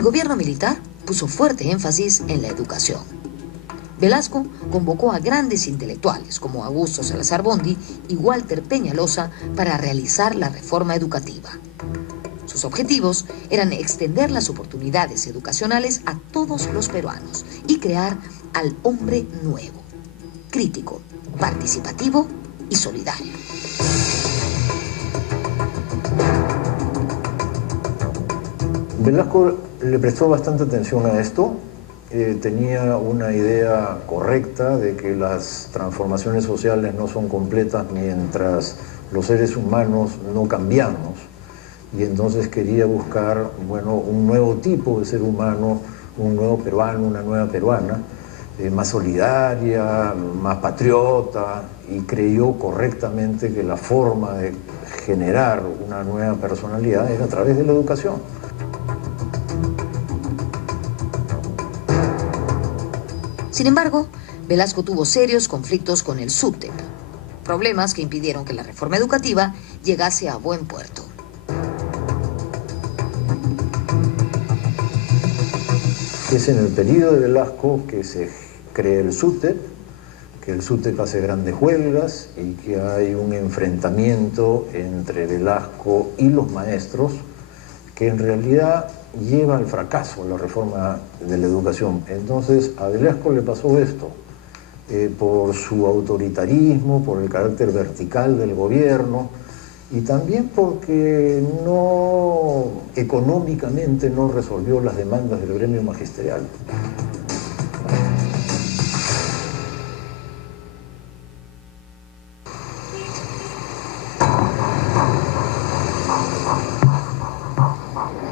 El gobierno militar puso fuerte énfasis en la educación. Velasco convocó a grandes intelectuales como Augusto Salazar Bondy y Walter Peñalosa para realizar la reforma educativa. Sus objetivos eran extender las oportunidades educacionales a todos los peruanos y crear al hombre nuevo, crítico, participativo y solidario. Velasco le prestó bastante atención a esto. Tenía una idea correcta de que las transformaciones sociales no son completas mientras los seres humanos no cambiamos. Y entonces quería buscar, bueno, un nuevo tipo de ser humano, un nuevo peruano, una nueva peruana, más solidaria, más patriota, y creyó correctamente que la forma de generar una nueva personalidad era a través de la educación. Sin embargo, Velasco tuvo serios conflictos con el SUTEP, problemas que impidieron que la reforma educativa llegase a buen puerto. Es en el periodo de Velasco que se crea el SUTEP, que el SUTEP hace grandes huelgas y que hay un enfrentamiento entre Velasco y los maestros que en realidad lleva al fracaso la reforma de la educación. Entonces a Velasco le pasó esto, por su autoritarismo, por el carácter vertical del gobierno y también porque económicamente no resolvió las demandas del gremio magisterial.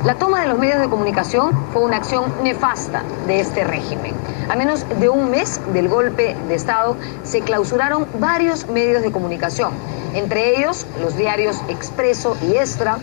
La toma de los medios de comunicación fue una acción nefasta de este régimen. A menos de un mes del golpe de Estado se clausuraron varios medios de comunicación, entre ellos los diarios Expreso y Extra,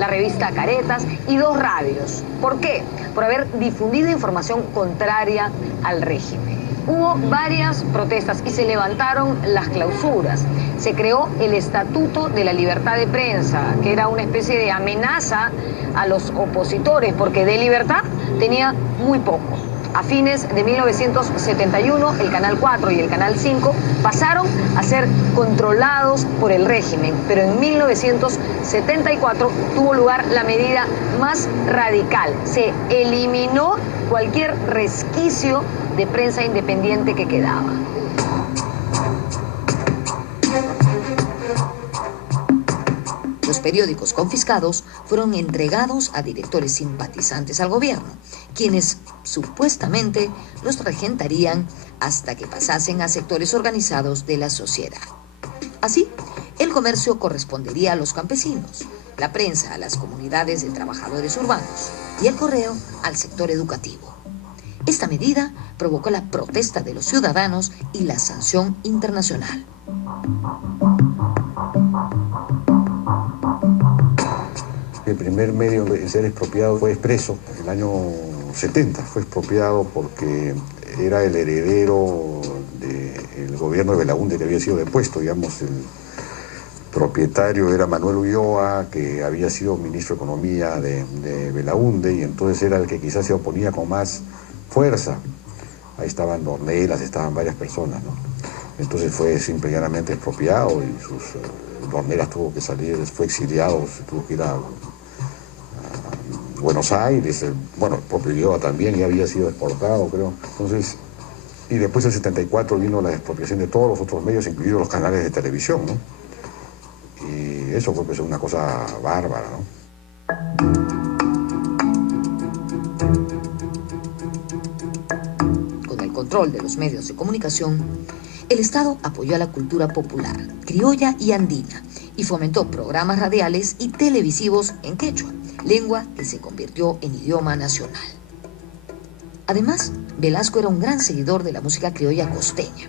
la revista Caretas y 2 radios. ¿Por qué? Por haber difundido información contraria al régimen. Hubo varias protestas y se levantaron las clausuras. Se creó el Estatuto de la Libertad de Prensa, que era una especie de amenaza a los opositores, porque de libertad tenía muy poco. A fines de 1971, el Canal 4 y el Canal 5 pasaron a ser controlados por el régimen, pero en 1974 tuvo lugar la medida más radical. Se eliminó cualquier resquicio de prensa independiente que quedaba. Los periódicos confiscados fueron entregados a directores simpatizantes al gobierno, quienes supuestamente los regentarían hasta que pasasen a sectores organizados de la sociedad. Así, el comercio correspondería a los campesinos, la prensa a las comunidades de trabajadores urbanos y el correo al sector educativo. Esta medida provocó la protesta de los ciudadanos y la sanción internacional. El primer medio en ser expropiado fue Expreso, en el año 70. Fue expropiado porque era el heredero del gobierno de Belaúnde, que había sido depuesto, digamos. El propietario era Manuel Ulloa, que había sido ministro de Economía de Belaúnde, y entonces era el que quizás se oponía con más fuerza. Ahí estaban Dornelas, estaban varias personas, ¿no? Entonces fue simple y llanamente expropiado y Dornelas tuvo que salir, fue exiliado, tuvo que ir a Buenos Aires, bueno, el propio Ulloa también ya había sido exportado, creo. Entonces, y después en 74 vino la expropiación de todos los otros medios, incluidos los canales de televisión, ¿no? Y eso fue pues una cosa bárbara, ¿no? Control de los medios de comunicación, el Estado apoyó a la cultura popular, criolla y andina, y fomentó programas radiales y televisivos en quechua, lengua que se convirtió en idioma nacional. Además, Velasco era un gran seguidor de la música criolla costeña.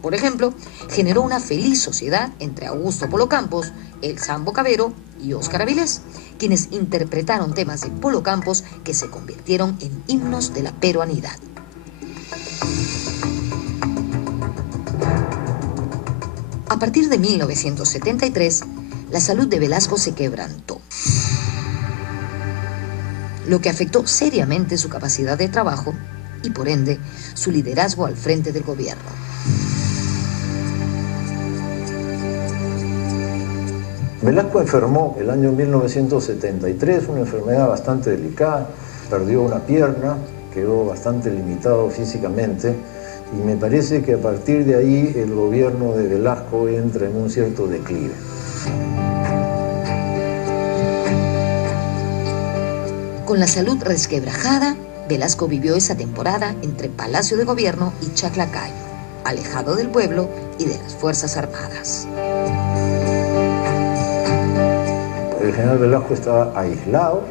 Por ejemplo, generó una feliz sociedad entre Augusto Polo Campos, el Sambo Cabero y Óscar Avilés, quienes interpretaron temas de Polo Campos que se convirtieron en himnos de la peruanidad. A partir de 1973, la salud de Velasco se quebrantó. lo que afectó seriamente su capacidad de trabajo y, por ende, su liderazgo al frente del gobierno. Velasco enfermó el año 1973, una enfermedad bastante delicada, perdió una pierna, quedó bastante limitado físicamente y me parece que a partir de ahí el gobierno de Velasco entra en un cierto declive. Con la salud resquebrajada, Velasco vivió esa temporada entre Palacio de Gobierno y Chaclacayo, alejado del pueblo y de las Fuerzas Armadas. El general Velasco estaba aislado.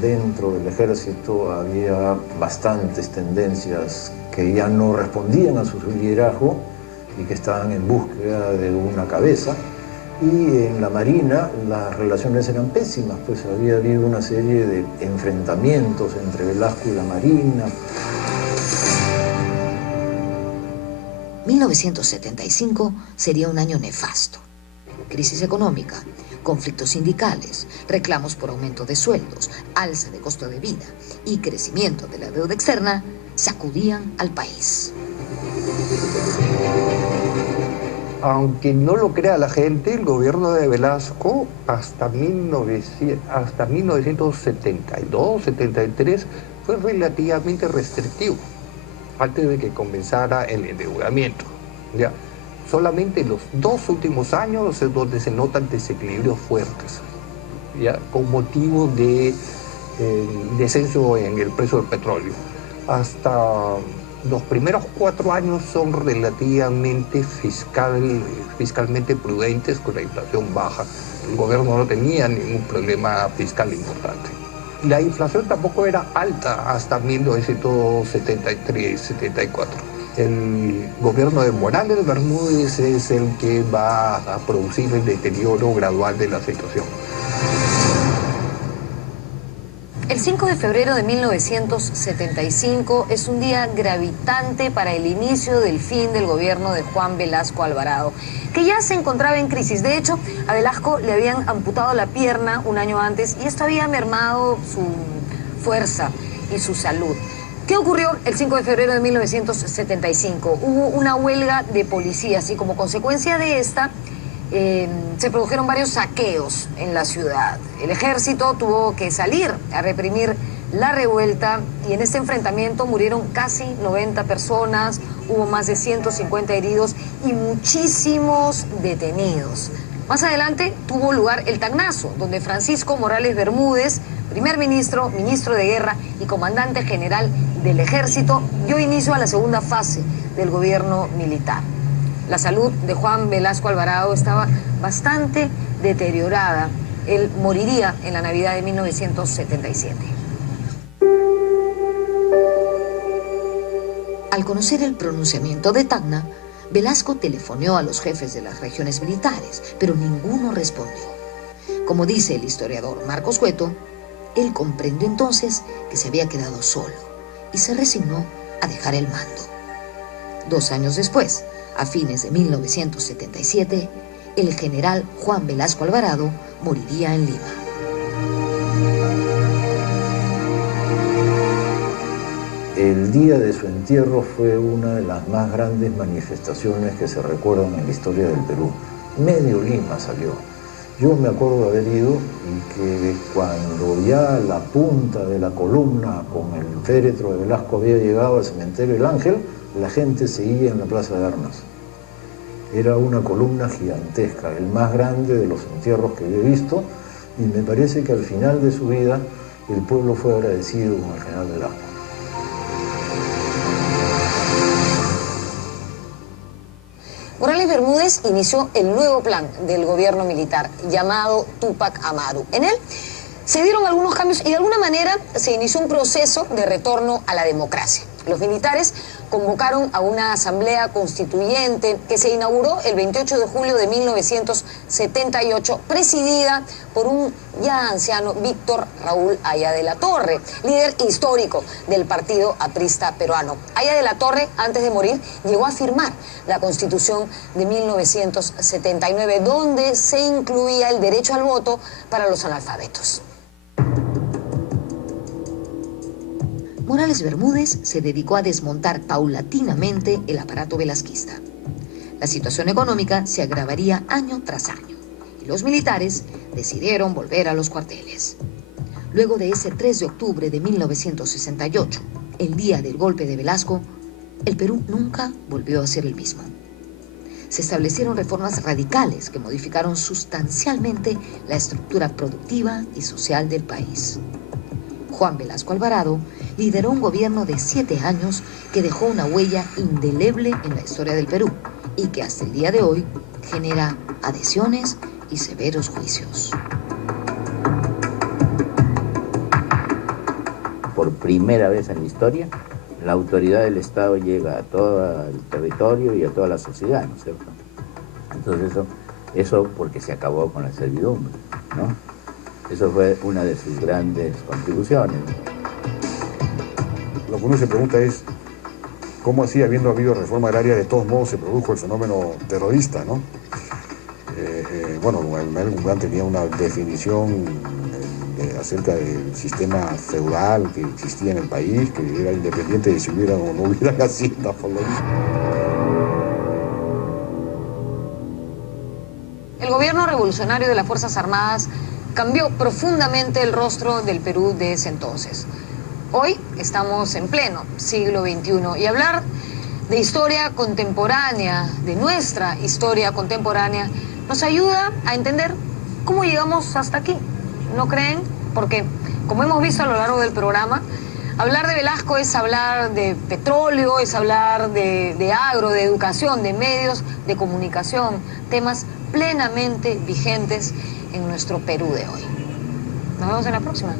Dentro del ejército había bastantes tendencias que ya no respondían a su liderazgo y que estaban en búsqueda de una cabeza. Y en la Marina las relaciones eran pésimas, pues había habido una serie de enfrentamientos entre Velasco y la Marina. 1975 sería un año nefasto. Crisis económica, conflictos sindicales, reclamos por aumento de sueldos, alza de costo de vida y crecimiento de la deuda externa sacudían al país. Aunque no lo crea la gente, el gobierno de Velasco hasta 1972-73 fue relativamente restrictivo, antes de que comenzara el endeudamiento. ¿Ya? Solamente los 2 últimos años es donde se notan desequilibrios fuertes, ¿ya? Con motivo de descenso en el precio del petróleo. Hasta los primeros 4 años son relativamente fiscalmente prudentes, con la inflación baja. El gobierno no tenía ningún problema fiscal importante. La inflación tampoco era alta hasta 1973-74. El gobierno de Morales Bermúdez es el que va a producir el deterioro gradual de la situación. El 5 de febrero de 1975 es un día gravitante para el inicio del fin del gobierno de Juan Velasco Alvarado, que ya se encontraba en crisis. De hecho, a Velasco le habían amputado la pierna un año antes y esto había mermado su fuerza y su salud. ¿Qué ocurrió el 5 de febrero de 1975? Hubo una huelga de policías y como consecuencia de esta se produjeron varios saqueos en la ciudad. El ejército tuvo que salir a reprimir la revuelta y en este enfrentamiento murieron casi 90 personas, hubo más de 150 heridos y muchísimos detenidos. Más adelante tuvo lugar el Tacnazo, donde Francisco Morales Bermúdez, primer ministro, ministro de Guerra y comandante general del ejército, dio inicio a la segunda fase del gobierno militar. La salud de Juan Velasco Alvarado estaba bastante deteriorada. Él moriría en la Navidad de 1977. Al conocer el pronunciamiento de Tacna, Velasco telefoneó a los jefes de las regiones militares, pero ninguno respondió. Como dice el historiador Marcos Cueto, él comprendió entonces que se había quedado solo y se resignó a dejar el mando. 2 años después, a fines de 1977, el general Juan Velasco Alvarado moriría en Lima. El día de su entierro fue una de las más grandes manifestaciones que se recuerdan en la historia del Perú. Medio Lima salió. Yo me acuerdo de haber ido y que cuando ya la punta de la columna con el féretro de Velasco había llegado al cementerio El Ángel, la gente seguía en la Plaza de Armas. Era una columna gigantesca, el más grande de los entierros que yo he visto, y me parece que al final de su vida el pueblo fue agradecido con el general Velasco. Morales Bermúdez inició el nuevo plan del gobierno militar llamado Túpac Amaru. En él se dieron algunos cambios y de alguna manera se inició un proceso de retorno a la democracia. Los militares convocaron a una asamblea constituyente que se inauguró el 28 de julio de 1978, presidida por un ya anciano Víctor Raúl Haya de la Torre, líder histórico del Partido Aprista Peruano. Haya de la Torre, antes de morir, llegó a firmar la Constitución de 1979, donde se incluía el derecho al voto para los analfabetos. Morales Bermúdez se dedicó a desmontar paulatinamente el aparato velasquista. La situación económica se agravaría año tras año y los militares decidieron volver a los cuarteles. Luego de ese 3 de octubre de 1968, el día del golpe de Velasco, el Perú nunca volvió a ser el mismo. Se establecieron reformas radicales que modificaron sustancialmente la estructura productiva y social del país. Juan Velasco Alvarado lideró un gobierno de 7 años que dejó una huella indeleble en la historia del Perú y que hasta el día de hoy genera adhesiones y severos juicios. Por primera vez en la historia, la autoridad del Estado llega a todo el territorio y a toda la sociedad, ¿no es cierto? Entonces eso porque se acabó con la servidumbre, ¿no? Eso fue una de sus grandes contribuciones. Lo que uno se pregunta es, ¿cómo así, habiendo habido reforma agraria, de todos modos se produjo el fenómeno terrorista, ¿no? Bueno, Manuel Guzmán tenía una definición acerca del sistema feudal que existía en el país, que era independiente de si hubiera o no hubiera haciendas, por lo menos. El gobierno revolucionario de las Fuerzas Armadas cambió profundamente el rostro del Perú de ese entonces. Hoy estamos en pleno siglo XXI y hablar de historia contemporánea, de nuestra historia contemporánea, nos ayuda a entender cómo llegamos hasta aquí. ¿No creen? Porque, como hemos visto a lo largo del programa, hablar de Velasco es hablar de petróleo, es hablar de agro, de educación, de medios, de comunicación, temas plenamente vigentes en nuestro Perú de hoy. Nos vemos en la próxima.